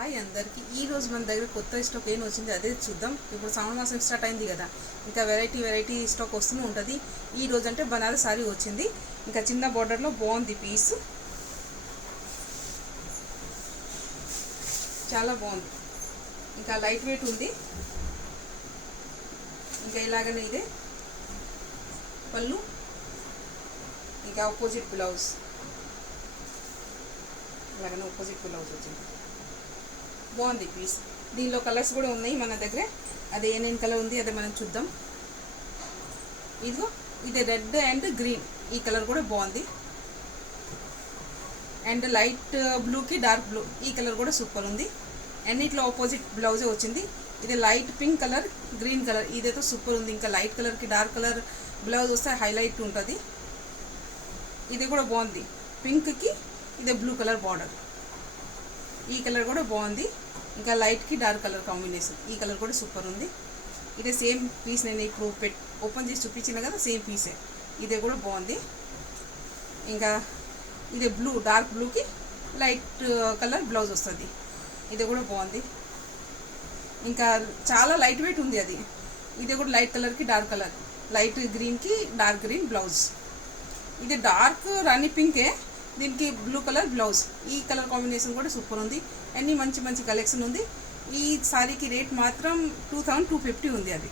Hi అందరికీ ఈరోజు మన దగ్గర కొత్త స్టాక్ ఏం వచ్చింది అదే చూద్దాం. ఇప్పుడు శ్రావణ మాసం స్టార్ట్ అయింది కదా, ఇంకా వెరైటీ స్టాక్ వస్తూనే ఉంటుంది. ఈ రోజు అంటే బనారస్ సారీ వచ్చింది, ఇంకా చిన్న బార్డర్లో బాగుంది పీస్, చాలా బాగుంది, ఇంకా లైట్ వెయిట్ ఉంది. ఇంకా ఇలాగనే ఇదే పళ్ళు, ఇంకా ఆపోజిట్ బ్లౌజ్, ఇలాగనే ఆపోజిట్ బ్లౌజ్ వచ్చింది. బాగుంది పీస్. దీనిలో కలర్స్ కూడా ఉన్నాయి మన దగ్గర, అదే ఏనేం కలర్ ఉంది అదే మనం చూద్దాం. ఇదిగో ఇది రెడ్ అండ్ గ్రీన్, ఈ కలర్ కూడా బాగుంది. అండ్ లైట్ బ్లూకి డార్క్ బ్లూ, ఈ కలర్ కూడా సూపర్ ఉంది. అన్నిట్లో ఆపోజిట్ బ్లౌజే వచ్చింది. ఇది light pink colour, green colour, ఇదైతే సూపర్ ఉంది. ఇంకా లైట్ కలర్కి డార్క్ కలర్ బ్లౌజ్ వస్తే హైలైట్ ఉంటుంది. ఇది కూడా బాగుంది, పింక్కి ఇదే బ్లూ కలర్ బార్డర్, ఈ కలర్ కూడా బాగుంది. ఇంకా లైట్కి డార్క్ కలర్ కాంబినేషన్, ఈ కలర్ కూడా సూపర్ ఉంది. ఇదే సేమ్ పీస్ నేను ఇప్పుడు ఓపెన్ చేసి చూపించిన కదా, సేమ్ పీసే. ఇదే కూడా బాగుంది. ఇంకా ఇదే బ్లూ, డార్క్ బ్లూకి లైట్ కలర్ బ్లౌజ్ వస్తుంది, ఇదే కూడా బాగుంది. ఇంకా చాలా లైట్ వెయిట్ ఉంది అది. ఇదే కూడా లైట్ కలర్కి డార్క్ కలర్, లైట్ గ్రీన్కి డార్క్ గ్రీన్ బ్లౌజ్. ఇది డార్క్ రాణి పింకే, దీనికి బ్లూ కలర్ బ్లౌజ్, ఈ కలర్ కాంబినేషన్ కూడా సూపర్ ఉంది. అన్నీ మంచి కలెక్షన్ ఉంది. ఈ సారీకి రేట్ మాత్రం 2250 ఉంది అది.